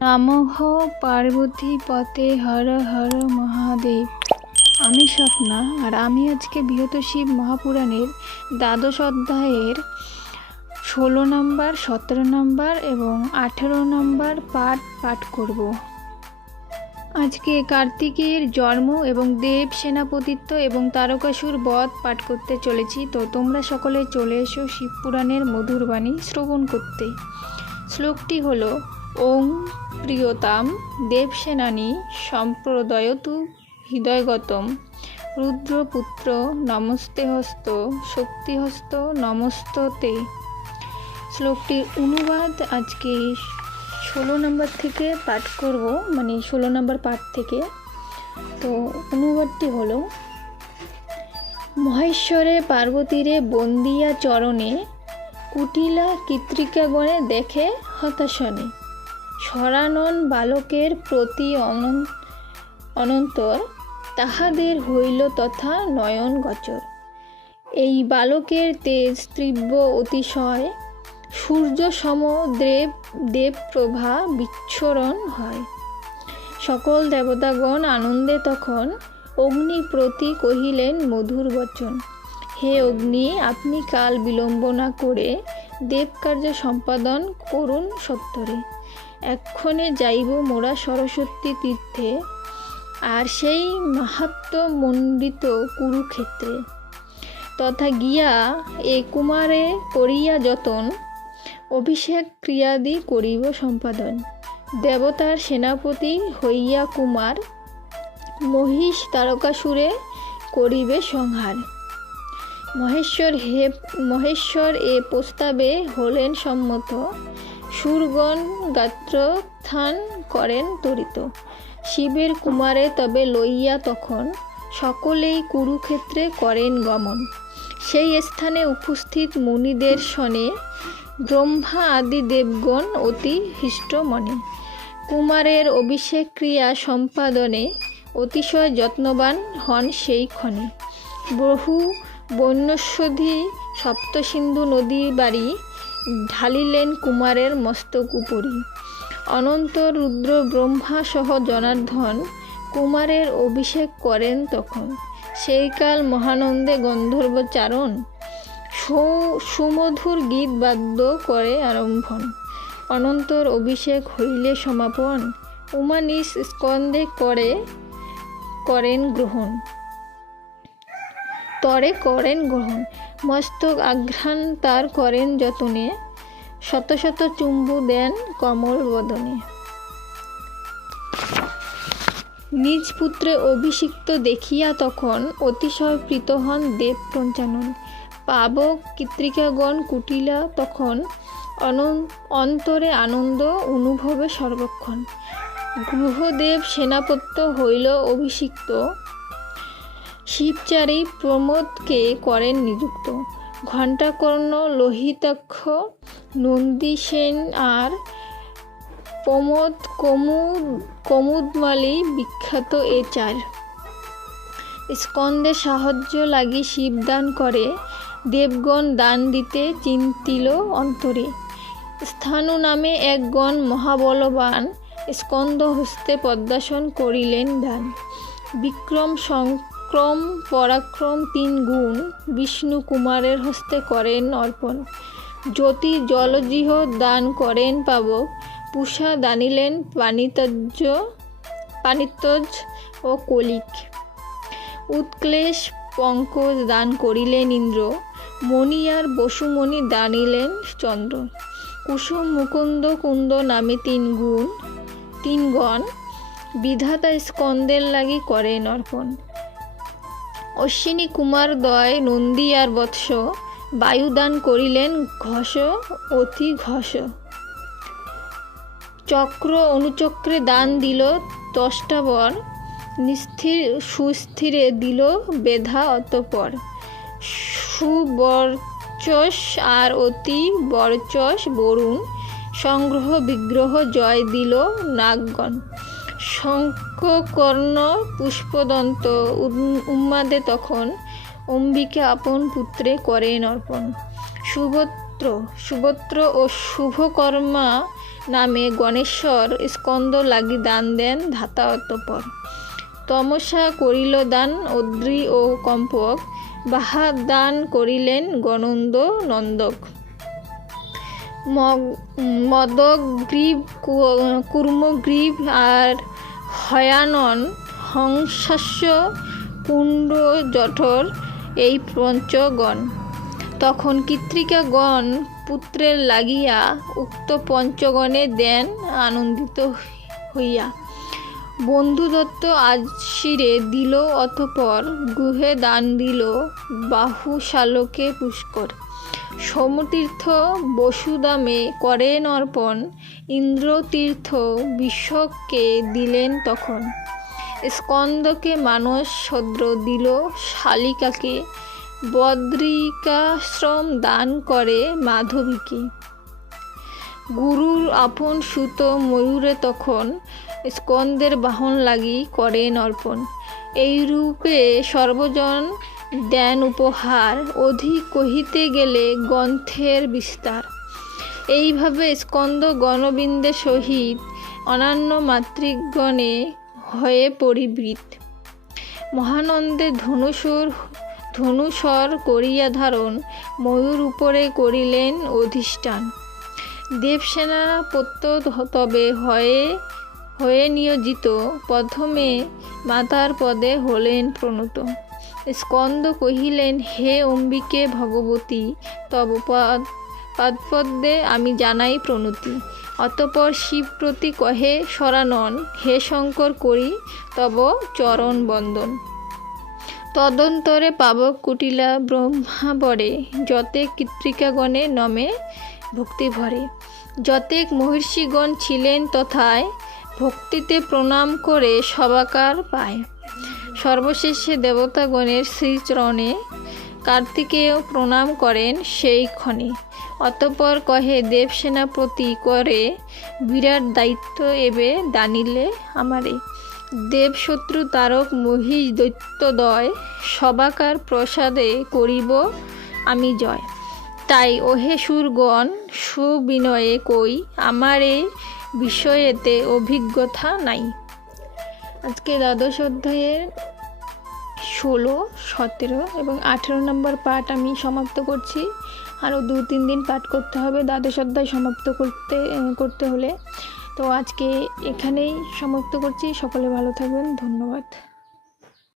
নমঃ পার্বতী পতে হর হর মহাদেব। আমি স্বপ্না, আর আমি আজকে বৃহৎ শিব মহাপুরাণের দ্বাদশ অধ্যায়ের 16 নম্বর, 17 নম্বর এবং 18 নম্বর পাঠ করব। আজকে কার্তিকের জন্ম এবং দেব সেনাপতিত্ব এবং তারকাসুর বধ পাঠ করতে চলেছি। তো তোমরা সকলে চলে এসো শিব পুরাণের মধুর বাণী শ্রবণ করতে। শ্লোকটি হলো: ওং প্রিয়তাম দেবসেনানী সম্প্রদয়তু হৃদয়গতম রুদ্রপুত্র নমস্তেহস্ত শক্তিহস্ত নমস্ততে। শ্লোকটির অনুবাদ আজকে 16 নম্বর থেকে পাঠ করব, 16 নম্বর পাঠ থেকে। তো অনুবাদটি হলো: মহেশ্বরে পার্বতীরে বন্দিয়া চরণে কুটিলা কৃত্রিকাগণে দেখে হতাশনে সরানন বালকের প্রতি অনন্তর তাহাদের হইল তথা নয়ন গোচর। এই বালকের তেজ তীব্র অতিশয় সূর্য সম দেবপ্রভা বিচ্ছরণ হয়। সকল দেবতাগণ আনন্দে তখন অগ্নি প্রতি কহিলেন মধুর বচন: হে অগ্নি, আপনি কাল বিলম্ব না করে দেবকার্য সম্পাদন করুন সত্বরে। এক্ষণে যাইব মোরা সরস্বতী তীর্থে, আর সেই মাহাত্ম্য মণ্ডিত কুরুক্ষেত্রে। তথা গিয়া এ কুমারে করিয়া যতন অভিষেক ক্রিয়াদি করিব সম্পাদন। দেবতার সেনাপতি হইয়া কুমার মহিষ তারকাসুরে করিবে সংহার। মহেশ্বর এ প্রস্তাবে হলেন সম্মত। সুরগণ গাত্রোত্থান করেন ত্বরিত। শিবের কুমারে তবে লইয়া তখন সকলেই কুরুক্ষেত্রে করেন গমন। সেই স্থানে উপস্থিত মুনিদের শনে ব্রহ্মা আদি দেবগণ অতি হৃষ্ট মনে। কুমারের অভিষেক ক্রিয়া সম্পাদনে অতিশয় যত্নবান হন সেই ক্ষণে। বহু বন্যস্বধী সপ্তসিন্ধু নদী বাড়ি ঢালিলেন কুমারের মস্তক উপরি। অনন্ত রুদ্র ব্রহ্মা সহ জনার্দন কুমারের অভিষেক করেন তখন। সেইকাল মহানন্দে গন্ধর্ব চারণ সুমধুর গীত বাদ্য করে আরম্ভন। অনন্তর অভিষেক হইলে সমাপন উমা নিজ স্কন্ধে করেন গ্রহণ। মস্তক আঘ্রাণ তার করেন যতনে, শত শত চুম্বু দেন কমল বদনে। নিজ পুত্রে অভিষিক্ত দেখিয়া তখন অতিশয় প্রীত হন দেব পঞ্চানন। পাবক কৃত্রিকাগণ কুটিলা তখন অন্তরে আনন্দ অনুভবে সর্বক্ষণ। গ্রহদেব সেনাপত্য হইল অভিষিক্ত, শিবচারী প্রমোদকে করেন নিযুক্ত। ঘণ্টাকর্ণ লোহিতাক্ষ নন্দীসেন আর প্রমোদ কমুদমালী বিখ্যাত এ চার। স্কন্দে সাহায্য লাগি শিব দান করে, দেবগণ দান দিতে চিন্তিল অন্তরে। স্থানু নামে এক গণ মহাবলবান স্কন্দ হস্তে পদ্মাসন করিলেন দান। বিক্রম সংক্রম পরাক্রম 3 গুণ বিষ্ণু কুমারের হস্তে করেন অর্পণ। জ্যোতি জলজিহ দান করেন পাবক, পূষা দানিলেন পানিতজ ও কলিক। উৎক্লেশ পঙ্কজ দান করিলেন ইন্দ্র, মণি আর বসুমণি দানিলেন চন্দ্র। কুসুম মুকুন্দ কুন্দ নামে 3 গণ বিধাতা স্কন্দের লাগি করেন অর্পণ। অশ্বিনী কুমার দয় নন্দী আর বৎস, বায়ুদান করিলেন ঘষ অতি ঘষ। চক্র অনুচক্রে দান দিল 10টা বর, সুস্থিরে দিল বেধা অতঃপর। সুবর্চস আর অতি বর্চস বরুণ, সংগ্রহ বিগ্রহ জয় দিল নাগগণ। শঙ্খকর্ণ পুষ্পদন্ত উন্মাদে তখন অম্বিকা আপন পুত্রে করেন অর্পণ। সুবত্র ও শুভকর্মা নামে গণেশ্বর স্কন্দ লাগি দান দেন ধাতা অতঃপর। তমসা করিল দান অদ্রি ও কম্পক, বাহাত দান করিলেন গণন্দ নন্দক। মদগ্রীব কুর্মগ্রীব আর হয়ানন হংসাস্য পুণ্ড জঠর এই পঞ্চগণ। তখন কৃত্রিকাগণ পুত্রের লাগিয়া উক্ত পঞ্চগণে দেন আনন্দিত হইয়া। বন্ধুদত্ত আশিরে দিল অতঃপর, গুহে দান দিল বাহুশালকে পুষ্কর। সোমতীর্থ বসুদামে করেন অর্পণ, ইন্দ্রতীর্থ বিশ্বকে দিলেন তখন। স্কন্দকে মানস সদ্র দিল শালিকাকে, বদ্রিকাশ্রম দান করে মাধবীকে। গুরুর আপন সুত ময়ূরে তখন, স্কন্দের বাহন লাগি করেন অর্পণ। এইরূপে সর্বজন দেন উপহার, অধিক কহিতে গেলে গ্রন্থের বিস্তার। এইভাবে স্কন্দ গণবৃন্দের সহিত অন্যান্য মাতৃগণে হয়ে পরিবৃত। মহানন্দে ধনুসর করিয়া ধারণ, ময়ূর উপরে করিলেন অধিষ্ঠান। দেবসেনাপত্য তবে হয়ে নিয়োজিত, প্রথমে মাতার পদে হলেন প্রণত। স্কন্দ কহিলেন, হে অম্বিকে ভগবতী, তব পাদপদ্মে আমি জানাই প্রণতি। অতঃপর শিব প্রতি কহে শরানন, হে শঙ্কর করি তব চরণ বন্দন। তদন্তরে পাবক কুটিলা ব্রহ্মাবরে, যতে কৃত্রিকাগণে নমে ভক্তি ভরে। যতেক মহর্ষিগণ ছিলেন তথায়, ভক্তিতে প্রণাম করে সবাকার পায়। সর্বশেষে দেবতাগণের শ্রীচরণে কার্তিকেয় প্রণাম করেন সেই ক্ষণে। অতঃপর কহে দেবসেনাপতি করে, বিরাট দায়িত্ব এবে দানিলে আমারে। দেবশত্রু তারক মহিষ দৈত্যদয়, সবাকার প্রসাদে করিব আমি জয়। তাই ওহে সুরগণ সুবিনয়ে কই, আমার এ বিষয়েতে অভিজ্ঞতা নাই। আজকে দ্বাদশ অধ্যায়ের 16, 17 এবং 18 নম্বর পাঠ আমি সমাপ্ত করছি। আরও 2-3 দিন পাঠ করতে হবে দ্বাদশ অধ্যায় সমাপ্ত করতে হলে। তো আজকে এখানেই সমাপ্ত করছি। সকলে ভালো থাকবেন। ধন্যবাদ।